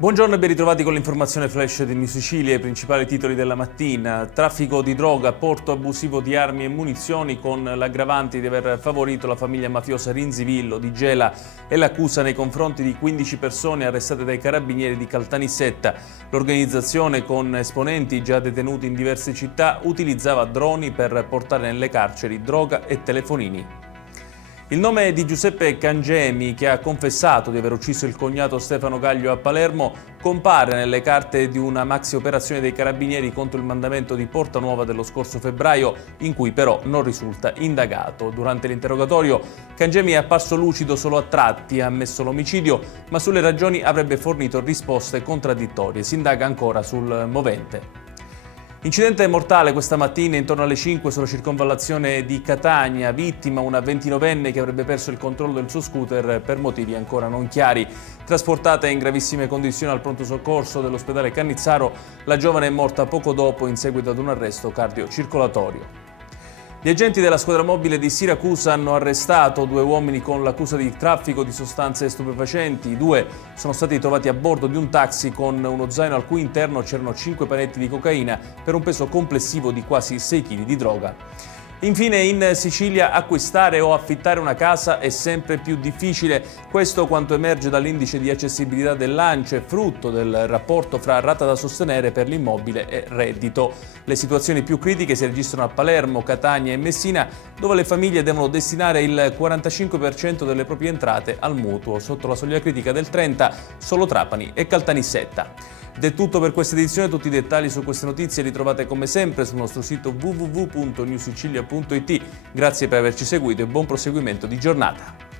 Buongiorno e ben ritrovati con l'informazione flash di New Sicilia, i principali titoli della mattina. Traffico di droga, porto abusivo di armi e munizioni con l'aggravante di aver favorito la famiglia mafiosa Rinzivillo di Gela e l'accusa nei confronti di 15 persone arrestate dai carabinieri di Caltanissetta. L'organizzazione, con esponenti già detenuti in diverse città, utilizzava droni per portare nelle carceri droga e telefonini. Il nome di Giuseppe Cangemi, che ha confessato di aver ucciso il cognato Stefano Gaglio a Palermo, compare nelle carte di una maxi operazione dei carabinieri contro il mandamento di Porta Nuova dello scorso febbraio, in cui però non risulta indagato. Durante l'interrogatorio Cangemi è apparso lucido solo a tratti, ha ammesso l'omicidio, ma sulle ragioni avrebbe fornito risposte contraddittorie. Si indaga ancora sul movente. Incidente mortale questa mattina intorno alle 5 sulla circonvallazione di Catania, vittima una 29enne che avrebbe perso il controllo del suo scooter per motivi ancora non chiari. Trasportata in gravissime condizioni al pronto soccorso dell'ospedale Cannizzaro, la giovane è morta poco dopo in seguito ad un arresto cardiocircolatorio. Gli agenti della squadra mobile di Siracusa hanno arrestato 2 uomini con l'accusa di traffico di sostanze stupefacenti. I 2 sono stati trovati a bordo di un taxi con uno zaino al cui interno c'erano 5 panetti di cocaina per un peso complessivo di quasi 6 kg di droga. Infine, in Sicilia acquistare o affittare una casa è sempre più difficile. Questo quanto emerge dall'indice di accessibilità dell'ANCE, frutto del rapporto fra rata da sostenere per l'immobile e reddito. Le situazioni più critiche si registrano a Palermo, Catania e Messina, dove le famiglie devono destinare il 45% delle proprie entrate al mutuo. Sotto la soglia critica del 30% solo Trapani e Caltanissetta. Ed è tutto per questa edizione. Tutti i dettagli su queste notizie li trovate come sempre sul nostro sito www.newsicilia.it. Grazie per averci seguito e buon proseguimento di giornata.